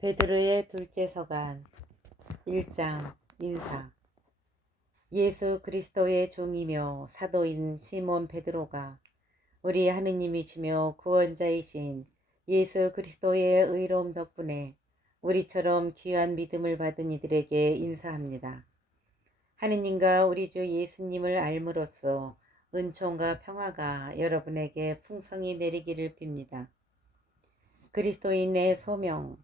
베드로의 둘째 서간 1장 인사. 예수 그리스도의 종이며 사도인 시몬 베드로가 우리 하느님이시며 구원자이신 예수 그리스도의 의로움 덕분에 우리처럼 귀한 믿음을 받은 이들에게 인사합니다. 하느님과 우리 주 예수님을 알므로써 은총과 평화가 여러분에게 풍성히 내리기를 빕니다. 그리스도인의 소명.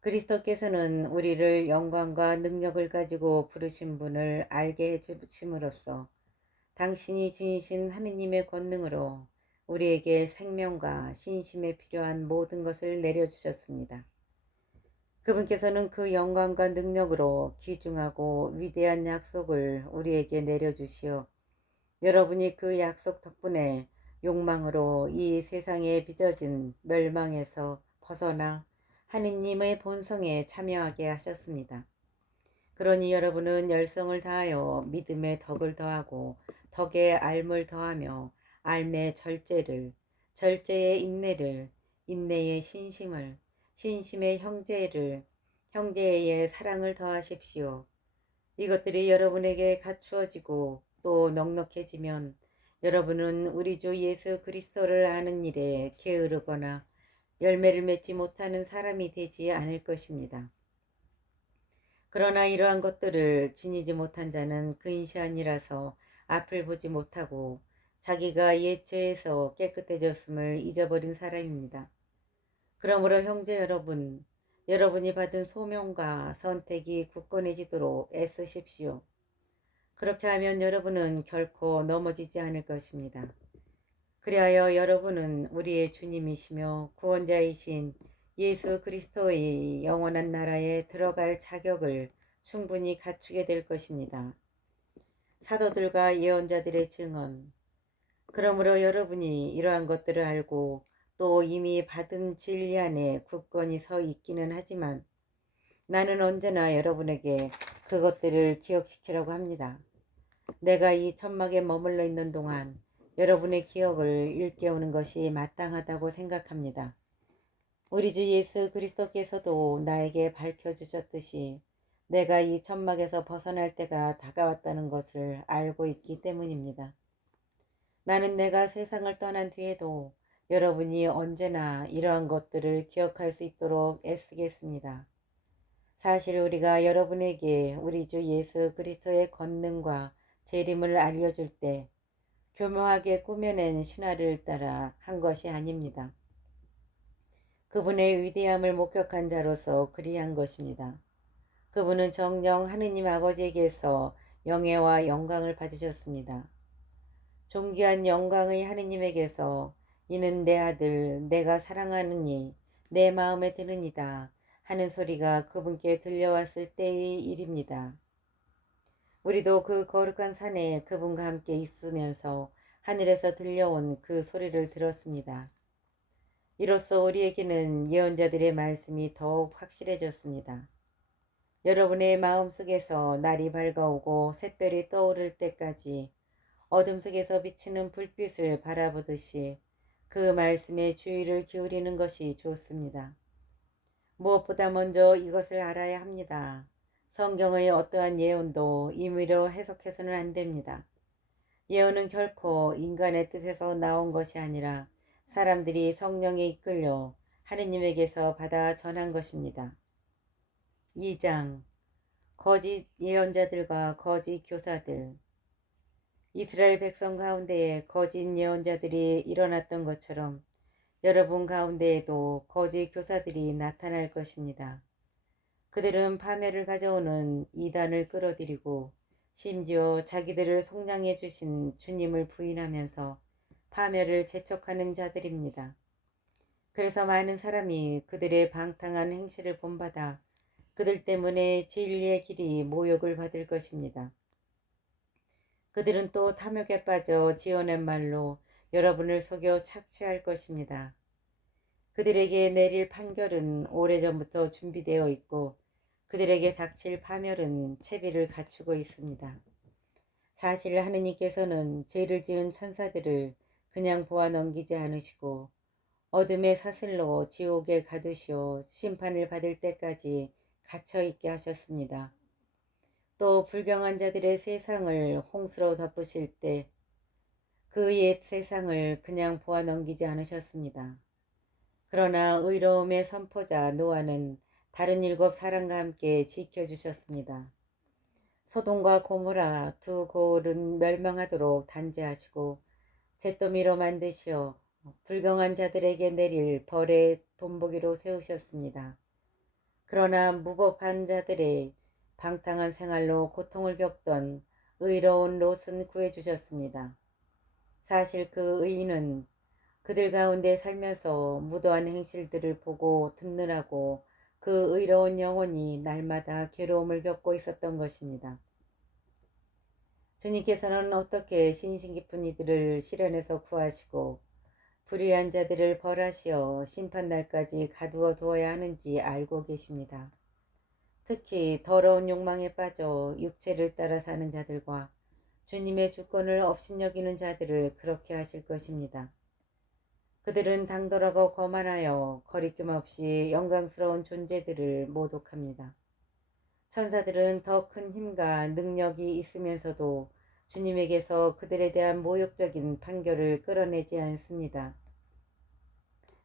그리스도께서는 우리를 영광과 능력을 가지고 부르신 분을 알게 해주심으로써 당신이 지니신 하느님의 권능으로 우리에게 생명과 신심에 필요한 모든 것을 내려주셨습니다. 그분께서는 그 영광과 능력으로 귀중하고 위대한 약속을 우리에게 내려주시어 여러분이 그 약속 덕분에 욕망으로 이 세상에 빚어진 멸망에서 벗어나 하느님의 본성에 참여하게 하셨습니다. 그러니 여러분은 열성을 다하여 믿음의 덕을 더하고 덕에 알물 더하며 알매 절제를, 절제에 인내를, 인내에 신심을, 신심에 형제를, 형제에 사랑을 더하십시오. 이것들이 여러분에게 갖추어지고 또 넉넉해지면 여러분은 우리 주 예수 그리스도를 아는 일에 게으르거나 열매를 맺지 못하는 사람이 되지 않을 것입니다. 그러나 이러한 것들을 지니지 못한 자는 근시안이라서 앞을 보지 못하고 자기가 옛 죄에서 깨끗해졌음을 잊어버린 사람입니다. 그러므로 형제 여러분, 여러분이 받은 소명과 선택이 굳건해지도록 애쓰십시오. 그렇게 하면 여러분은 결코 넘어지지 않을 것입니다. 그리하여 여러분은 우리의 주님이시며 구원자이신 예수 그리스도의 영원한 나라에 들어갈 자격을 충분히 갖추게 될 것입니다. 사도들과 예언자들의 증언. 그러므로 여러분이 이러한 것들을 알고 또 이미 받은 진리 안에 굳건히 서 있기는 하지만 나는 언제나 여러분에게 그것들을 기억시키려고 합니다. 내가 이 천막에 머물러 있는 동안 여러분의 기억을 일깨우는 것이 마땅하다고 생각합니다. 우리 주 예수 그리스도께서도 나에게 밝혀주셨듯이 내가 이 천막에서 벗어날 때가 다가왔다는 것을 알고 있기 때문입니다. 나는 내가 세상을 떠난 뒤에도 여러분이 언제나 이러한 것들을 기억할 수 있도록 애쓰겠습니다. 사실 우리가 여러분에게 우리 주 예수 그리스도의 권능과 재림을 알려줄 때 교묘하게 꾸며낸 신화를 따라 한 것이 아닙니다. 그분의 위대함을 목격한 자로서 그리한 것입니다. 그분은 정녕 하느님 아버지에게서 영예와 영광을 받으셨습니다. 존귀한 영광의 하느님에게서 이는 내 아들 내가 사랑하느니 내 마음에 드느니다 하는 소리가 그분께 들려왔을 때의 일입니다. 우리도 그 거룩한 산에 그분과 함께 있으면서 하늘에서 들려온 그 소리를 들었습니다. 이로써 우리에게는 예언자들의 말씀이 더욱 확실해졌습니다. 여러분의 마음속에서 날이 밝아오고 샛별이 떠오를 때까지 어둠 속에서 비치는 불빛을 바라보듯이 그 말씀에 주의를 기울이는 것이 좋습니다. 무엇보다 먼저 이것을 알아야 합니다. 성경의 어떠한 예언도 임의로 해석해서는 안 됩니다. 예언은 결코 인간의 뜻에서 나온 것이 아니라 사람들이 성령에 이끌려 하느님에게서 받아 전한 것입니다. 2장 거짓 예언자들과 거짓 교사들. 이스라엘 백성 가운데에 거짓 예언자들이 일어났던 것처럼 여러분 가운데에도 거짓 교사들이 나타날 것입니다. 그들은 파멸을 가져오는 이단을 끌어들이고 심지어 자기들을 속량해 주신 주님을 부인하면서 파멸을 재촉하는 자들입니다. 그래서 많은 사람이 그들의 방탕한 행실을 본받아 그들 때문에 진리의 길이 모욕을 받을 것입니다. 그들은 또 탐욕에 빠져 지어낸 말로 여러분을 속여 착취할 것입니다. 그들에게 내릴 판결은 오래전부터 준비되어 있고 그들에게 닥칠 파멸은 채비를 갖추고 있습니다. 사실 하느님께서는 죄를 지은 천사들을 그냥 보아 넘기지 않으시고 어둠의 사슬로 지옥에 가두시어 심판을 받을 때까지 갇혀 있게 하셨습니다. 또 불경한 자들의 세상을 홍수로 덮으실 때 그 옛 세상을 그냥 보아 넘기지 않으셨습니다. 그러나 의로움의 선포자 노아는 다른 7 사람과 함께 지켜주셨습니다. 소돔과 고모라 두 고을은 멸망하도록 단죄하시고 잿더미로 만드시어 불경한 자들에게 내릴 벌의 돈보기로 세우셨습니다. 그러나 무법한 자들의 방탕한 생활로 고통을 겪던 의로운 롯은 구해주셨습니다. 사실 그 의인은 그들 가운데 살면서 무도한 행실들을 보고 듣느라고 그 의로운 영혼이 날마다 괴로움을 겪고 있었던 것입니다. 주님께서는 어떻게 신신 깊은 이들을 시련에서 구하시고 불의한 자들을 벌하시어 심판날까지 가두어 두어야 하는지 알고 계십니다. 특히 더러운 욕망에 빠져 육체를 따라 사는 자들과 주님의 주권을 업신여기는 자들을 그렇게 하실 것입니다. 그들은 당돌하고 거만하여 거리낌 없이 영광스러운 존재들을 모독합니다. 천사들은 더 큰 힘과 능력이 있으면서도 주님에게서 그들에 대한 모욕적인 판결을 끌어내지 않습니다.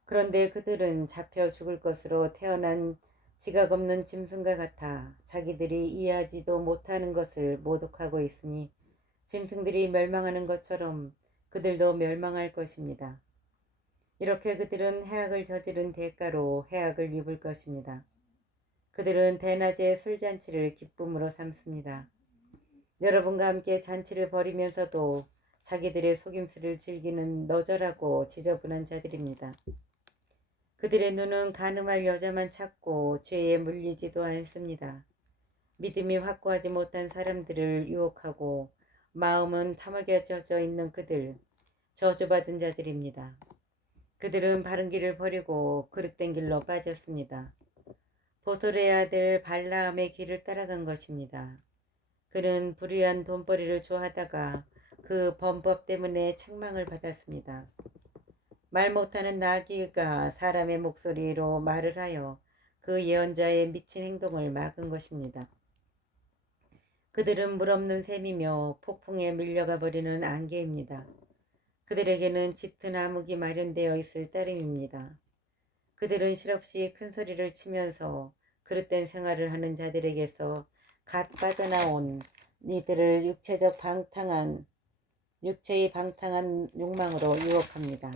그런데 그들은 잡혀 죽을 것으로 태어난 지각 없는 짐승과 같아 자기들이 이해하지도 못하는 것을 모독하고 있으니 짐승들이 멸망하는 것처럼 그들도 멸망할 것입니다. 이렇게 그들은 해악을 저지른 대가로 해악을 입을 것입니다. 그들은 대낮에 술잔치를 기쁨으로 삼습니다. 여러분과 함께 잔치를 벌이면서도 자기들의 속임수를 즐기는 너절하고 지저분한 자들입니다. 그들의 눈은 간음할 여자만 찾고 죄에 물리지도 않습니다. 믿음이 확고하지 못한 사람들을 유혹하고 마음은 타먹여져 있는 그들, 저주받은 자들입니다. 그들은 바른 길을 버리고 그릇된 길로 빠졌습니다. 보솔의 아들 발라함의 길을 따라간 것입니다. 그는 불의한 돈벌이를 좋아하다가 그 범법 때문에 책망을 받았습니다. 말 못하는 나귀가 사람의 목소리로 말을 하여 그 예언자의 미친 행동을 막은 것입니다. 그들은 물없는 샘이며 폭풍에 밀려가 버리는 안개입니다. 그들에게는 짙은 암흑이 마련되어 있을 따름입니다. 그들은 실없이 큰 소리를 치면서 그릇된 생활을 하는 자들에게서 갓 빠져나온 이들을 육체의 방탕한 욕망으로 유혹합니다.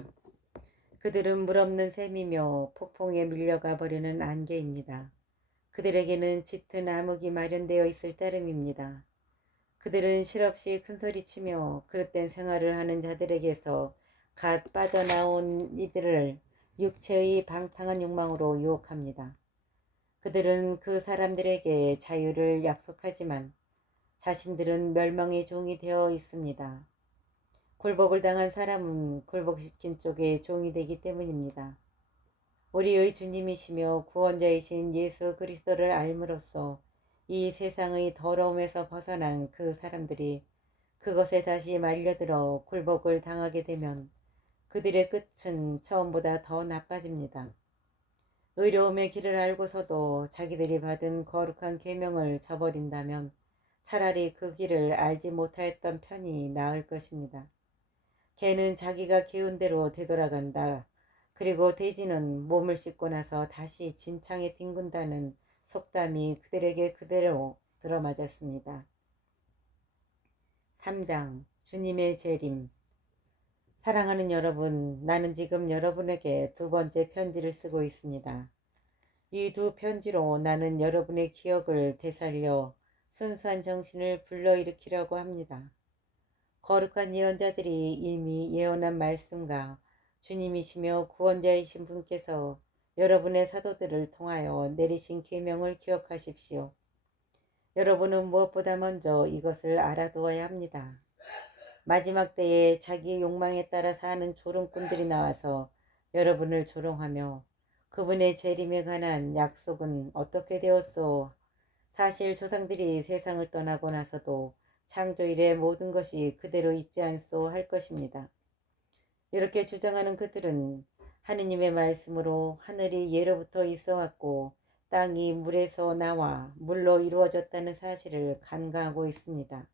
그들은 물없는 샘이며 폭풍에 밀려가 버리는 안개입니다. 그들에게는 짙은 암흑이 마련되어 있을 따름입니다. 그들은 실없이 큰소리치며 그릇된 생활을 하는 자들에게서 갓 빠져나온 이들을 육체의 방탕한 욕망으로 유혹합니다. 그들은 그 사람들에게 자유를 약속하지만 자신들은 멸망의 종이 되어 있습니다. 굴복을 당한 사람은 굴복시킨 쪽의 종이 되기 때문입니다. 우리의 주님이시며 구원자이신 예수 그리스도를 알므로써 이 세상의 더러움에서 벗어난 그 사람들이 그것에 다시 말려들어 굴복을 당하게 되면 그들의 끝은 처음보다 더 나빠집니다. 의로움의 길을 알고서도 자기들이 받은 거룩한 계명을 저버린다면 차라리 그 길을 알지 못하였던 편이 나을 것입니다. 개는 자기가 기운 대로 되돌아간다. 그리고 돼지는 몸을 씻고 나서 다시 진창에 뒹군다는 속담이 그들에게 그대로 들어맞았습니다. 3장 주님의 재림. 사랑하는 여러분, 나는 지금 여러분에게 2번째 편지를 쓰고 있습니다. 이 2 편지로 나는 여러분의 기억을 되살려 순수한 정신을 불러일으키려고 합니다. 거룩한 예언자들이 이미 예언한 말씀과 주님이시며 구원자이신 분께서 여러분의 사도들을 통하여 내리신 계명을 기억하십시오. 여러분은 무엇보다 먼저 이것을 알아두어야 합니다. 마지막 때에 자기 욕망에 따라 사는 조롱꾼들이 나와서 여러분을 조롱하며 그분의 재림에 관한 약속은 어떻게 되었소? 사실 조상들이 세상을 떠나고 나서도 창조일의 모든 것이 그대로 있지 않소 할 것입니다. 이렇게 주장하는 그들은 하느님의 말씀으로 하늘이 예로부터 있어 왔고 땅이 물에서 나와 물로 이루어졌다는 사실을 간과하고 있습니다.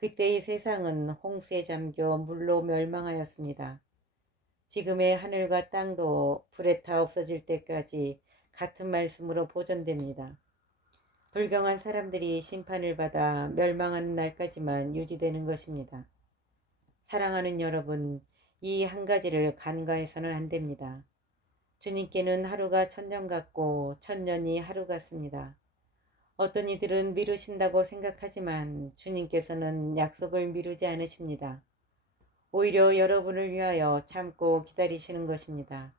그때 이 세상은 홍수에 잠겨 물로 멸망하였습니다. 지금의 하늘과 땅도 불에 타 없어질 때까지 같은 말씀으로 보존됩니다. 불경한 사람들이 심판을 받아 멸망하는 날까지만 유지되는 것입니다. 사랑하는 여러분, 이 한 가지를 간과해서는 안 됩니다. 주님께는 하루가 천년 같고 천년이 하루 같습니다. 어떤 이들은 미루신다고 생각하지만 주님께서는 약속을 미루지 않으십니다. 오히려 여러분을 위하여 참고 기다리시는 것입니다.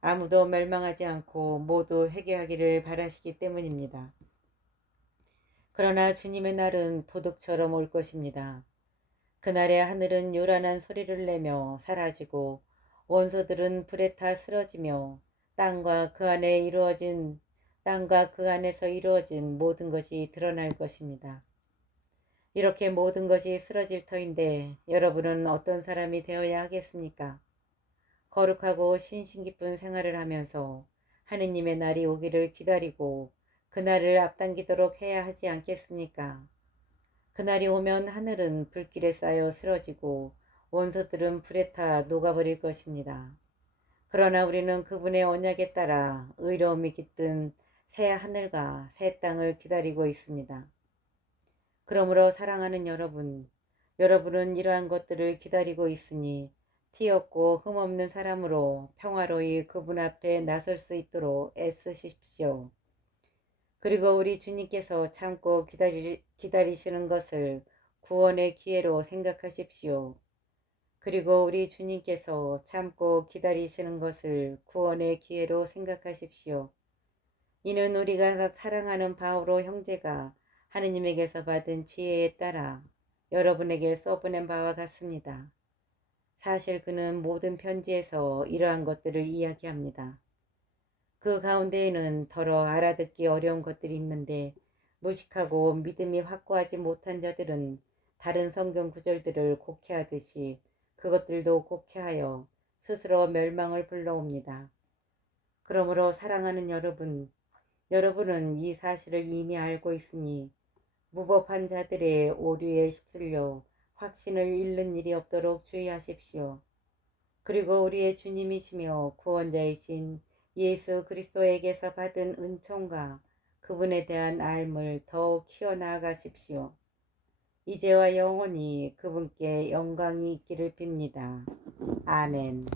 아무도 멸망하지 않고 모두 회개하기를 바라시기 때문입니다. 그러나 주님의 날은 도둑처럼 올 것입니다. 그날의 하늘은 요란한 소리를 내며 사라지고 원소들은 불에 타 쓰러지며 땅과 그 안에서 이루어진 모든 것이 드러날 것입니다. 이렇게 모든 것이 쓰러질 터인데 여러분은 어떤 사람이 되어야 하겠습니까? 거룩하고 신심 깊은 생활을 하면서 하느님의 날이 오기를 기다리고 그날을 앞당기도록 해야 하지 않겠습니까? 그날이 오면 하늘은 불길에 쌓여 쓰러지고 원소들은 불에 타 녹아버릴 것입니다. 그러나 우리는 그분의 언약에 따라 의로움이 깃든 새 하늘과 새 땅을 기다리고 있습니다. 그러므로 사랑하는 여러분은 이러한 것들을 기다리고 있으니 티 없고 흠 없는 사람으로 평화로이 그분 앞에 나설 수 있도록 애쓰십시오. 그리고 우리 주님께서 참고 기다리시는 것을 구원의 기회로 생각하십시오. 그리고 우리 주님께서 참고 기다리시는 것을 구원의 기회로 생각하십시오. 이는 우리가 사랑하는 바오로 형제가 하느님에게서 받은 지혜에 따라 여러분에게 써보낸 바와 같습니다. 사실 그는 모든 편지에서 이러한 것들을 이야기합니다. 그 가운데에는 더러 알아듣기 어려운 것들이 있는데 무식하고 믿음이 확고하지 못한 자들은 다른 성경 구절들을 곡해하듯이 그것들도 곡해하여 스스로 멸망을 불러옵니다. 그러므로 사랑하는 여러분은 이 사실을 이미 알고 있으니 무법한 자들의 오류에 휩쓸려 확신을 잃는 일이 없도록 주의하십시오. 그리고 우리의 주님이시며 구원자이신 예수 그리스도에게서 받은 은총과 그분에 대한 알을 더욱 키워나가십시오. 이제와 영원히 그분께 영광이 있기를 빕니다. 아멘.